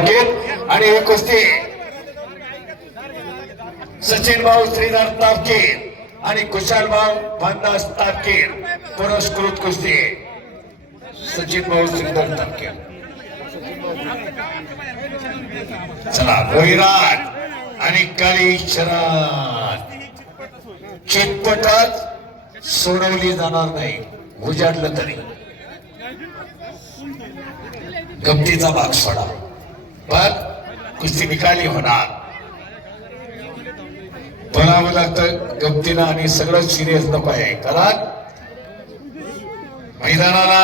तारखेत आणि ही कुस्ती सचिन भाऊ श्रीधर तापकीर आणि कुशाल भाऊ भानदास तापकीर पुरस्कृत कुस्ती. सचिन भाऊ श्रीधर तापकीर चला भोईराज आणि काली शरद चितपटात सोडवली जाणार नाही उजाडलं तरी. गमतीचा भाग सोडा. पण कुस्ती निकाली होणार बनावं लागतं गमतीनं आणि सगळं सिरियस नको आहे. कारण मैदानाला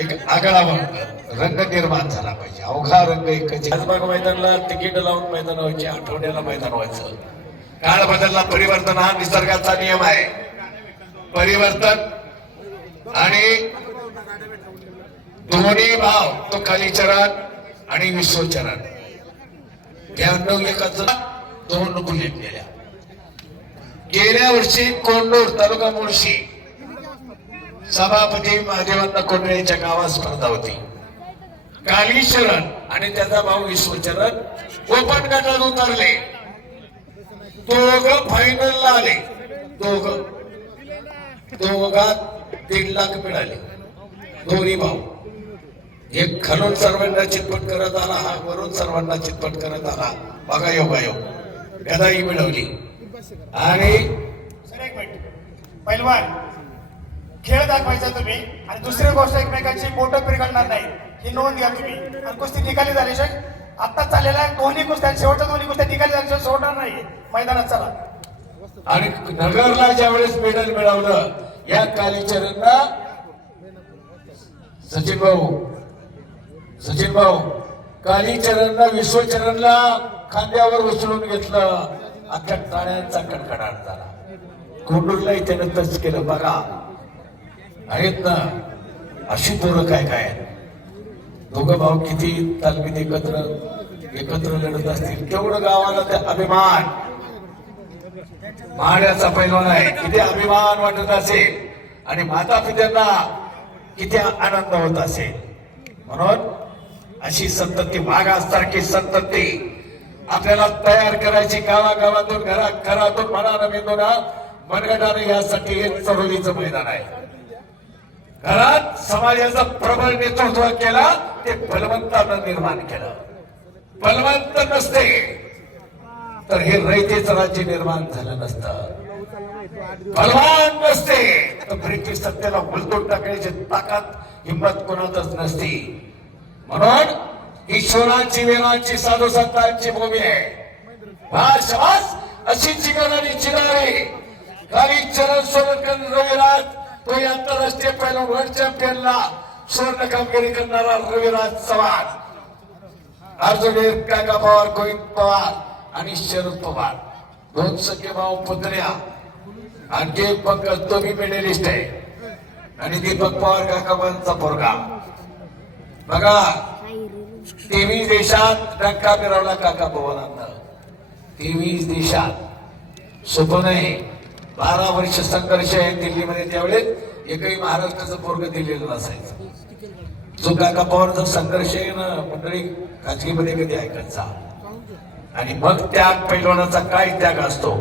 एक आगळा रंग निर्माण झाला पाहिजे. अवघा रंग एकच बघ मैदानाला तिकीट लावून मैदान व्हायचे आठवड्याला मैदान व्हायचं. काळ बदलला परिवर्तन हा निसर्गाचा नियम आहे. परिवर्तन आणि दोन्ही भाव तो कालीचरण आणि विश्वचरण ब्याण्णव एकाच दोन बुलेट गेल्या गेल्या वर्षी कोंडूर तालुका मुळशी सभापती महादेवांना कोंडूर यांच्या गावात स्पर्धा होती. कालीचरण आणि त्याचा भाऊ विश्वचरण ओपन गटात उतरले. दोघ फायनलला आले. दोघ. दोघात दीड लाख मिळाले. दोन्ही भाऊ. एक खालून सर्वांना चितपट करत आला हा वरून सर्वांना चितपट करत आला. बघा योगायोग गदाई मिळवली. आणि पैलवान खेळ दाखवायचा तुम्ही आणि दुसरी गोष्ट एकमेकांची बोटं पिरगळणार नाही. ही नोंद घ्या तुम्ही. आणि कुस्ती निकाली झाल्याशिवाय आता चाललेल्या दोन्ही कुस्त्या शेवटच्या दोन्ही कुस्त्या निकाली झाल्याशिवाय सोडणार नाही. मैदानात चला. आणि नगरला ज्यावेळेस मेडल मिळवलं या कालीचरणला सचिन भाऊ सचिन भाऊ कालीचरणला विश्वचरणला खांद्यावर उचलून घेतलं. अख्या टाळ्यांचा कडकडाट झाला. कोंडूरलाही त्यानं टच केलं. बघा. आहेत ना. अशी पोरं काय काय दोघं भाऊ किती तालमीत एकत्र एकत्र लढत असतील. तेवढं गावाला ते अभिमान. महाड्याचा पैलवान आहे. किती अभिमान वाटत असेल. आणि माता पित्यांना किती आनंद होत असेल. म्हणून अशी संतती मागासारखी संतती. आपल्याला तयार करायची गावागावातून घरा घरातून मनानं मेंदून मनगटाने यासाठी हे चरोलीचं मैदान आहे. घरात समाजाचं प्रबळ नेतृत्व केला ते बलवंतानं निर्माण केलं. बलवंत नसते. तर हे रयतेचं राज्य निर्माण झालं नसतं. बलवान नसते. तर ब्रिटिश सत्तेला उलटून टाकण्याची ताकद हिंमत कोणातच नसती. म्हणून ईश्वराची वेळाची साधू संतांची भूमी आहे. भाषवास अशी चिकन आणि चिनारी. खाली चरण सोलकर रविराज तो आंतरराष्ट्रीय पहिला वर्ल्ड चॅम्पियनला सुवर्ण कामगिरी करणारा रविराज चव्हाण. अर्जुन काका पवार गोविंद पवार आणि शरद पवार. दोन सख्य भाऊ पुतण्या आणखी एक पंकज तो बी मेडलिस्ट आहे. आणि दीपक पवार काकाबांचा पोरगा. बघा तेवीस देशात डंका मिळवला काका पवारांना तेवीस देशात. सोपं नाही. बारा वर्ष संघर्ष आहे दिल्लीमध्ये त्यावेळेस एकही महाराष्ट्राचं पोरग दिलेलं नसायचं. जो काका पवारचा संघर्ष आहे ना मंडळी खाजगीमध्ये कधी ऐकायचा आणि मग त्याग पैलवानाचा काय त्याग असतो?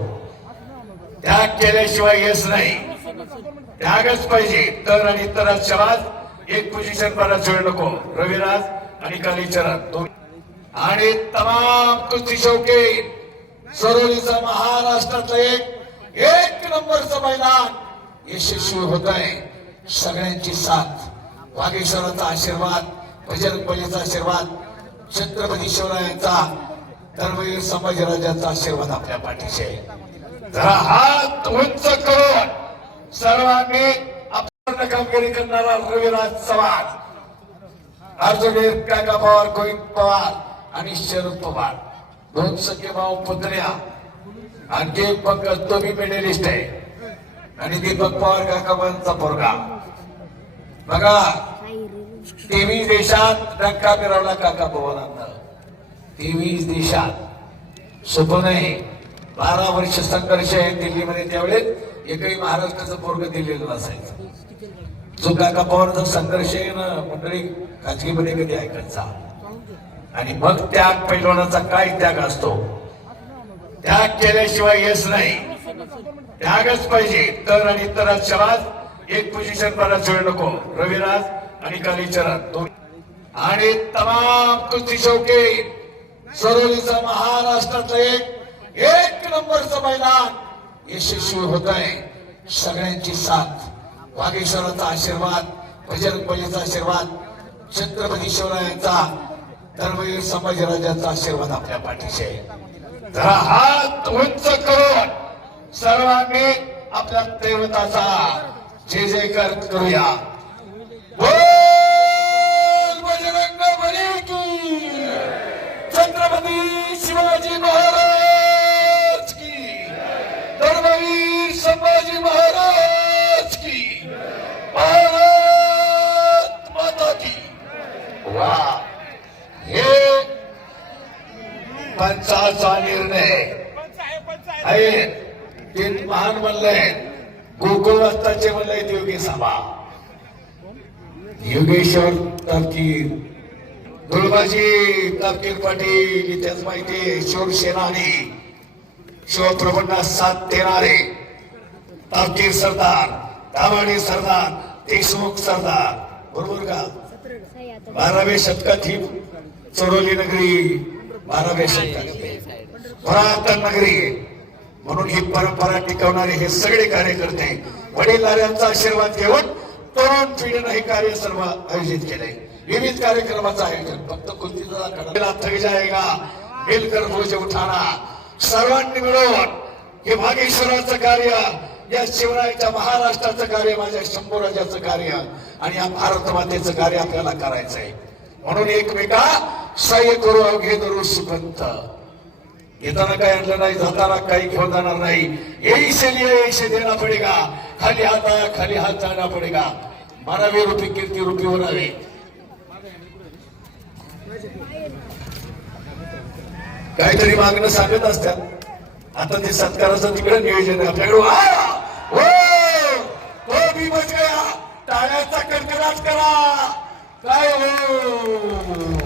त्याग केल्याशिवाय यश नाही. त्यागच पाहिजे. तर आणि इतरात शिवाय एक पोझिशन बराच वेळ नको. रविराज आणि कालीचरण दोन आणि तमाम कुस्ती शौके सरोलीचा महाराष्ट्रातलं एक एक नंबरचं मैदान यशस्वी होत आहे. सगळ्यांची साथ. वागेश्वराचा आशीर्वाद बजरंगबलीचा आशीर्वाद छत्रपती शिवरायांचा धर्मवीर संभाजीराजांचा आशीर्वाद आपल्या पाठीशी आहे. जरा हात उंच करून सर्वांनी कामगिरी करणारा रविराज चव्हाण अर्जुन काका पवार गोविंद पवार आणि शरद पवार दोन सख्य भाऊ पुतण्या आणखी एक पंकज तो बी मेडलिस्ट आहे आणि दीपक पवार काकाबांचा पोरगा बघा तेवीस देशात डंका मिळवला काका पवारांना तेवीस देशात सोपं नाही बारा वर्ष संघर्ष आहे दिल्लीमध्ये त्यावेळेस एकही महाराष्ट्राचं पोरग दिलेलं नसायचं. जो काका पवारचा संघर्ष आहे मंडळी खाजगीमध्ये कधी ऐकायचा आणि मग त्याग पैलवानाचा काय त्याग असतो? त्याग केल्याशिवाय यश नाही. त्यागच पाहिजे. तर आणि इतरात शराज एक पोझिशन बराच वेळ नको. रविराज आणि कालीचरण दोन आणि तमाम कुस्ती शौके सरोलीचा महाराष्ट्रातलं एक एक नंबरचं मैदान. यशस्वी होत आहे सगळ्यांची साथ. वागेश्वराचा आशीर्वाद बजरंग आशीर्वाद छत्रपती शिवरायांचा धर्मवीर संभाजीराजांचा आशीर्वाद आपल्या पाठीशी आहे. जरा हात उंच करून सर्वांनी आपल्या देवताचा जय जयकार करूया. वा. हे पंचाचा निर्णय. आहे. ते महान म्हणलंय. गोकुळ वाजताचे म्हणले योगी सभा. योगेश्वर तपकीर दुर्गाजी तपकीर पाटील इतिहास माहिती शिवसेनानी शिवप्रभूंना साथ देणारे. तपकीर सरदार दाभाडे सरदार देशमुख सरदार. बरोबर का? बाराव्या शतकात ही चोरोली नगरी बाराव्या शतकात. पुरातन नगरी. म्हणून ही परंपरा टिकवणारे हे सगळे कार्यकर्ते वडीलधाऱ्यांचा आशीर्वाद घेऊन तरुण पिढीनं हे कार्य सर्व आयोजित केलंय विविध कार्यक्रमाचं आयोजन. फक्त कुस्तीचा थक जाएगा मिलकर भोज उठाना सर्वांनी मिळून हे भागेश्वराचं कार्य या शिवरायाच्या महाराष्ट्राचं कार्य माझ्या शंभूराजाचं कार्य आणि या भारत मातेचं कार्य आपल्याला करायचंय. म्हणून एकमेका सह्य करू अवघे धरू सुपंत येताना काय आणलं नाही जाताना काही घेऊन जाणार नाही. यही से येईशे देना पडेगा. खाली हात आया खाली हात जाना पडेगा. मारावे रुपी कीर्ती रुपी वरावे काहीतरी मागणं सांगत असतात. आता ते सत्काराचं तिकडे नियोजन आहे. आपल्याकडे हो! तो भी बच गया टाळ्याचा कडकडाट करा. काय हो?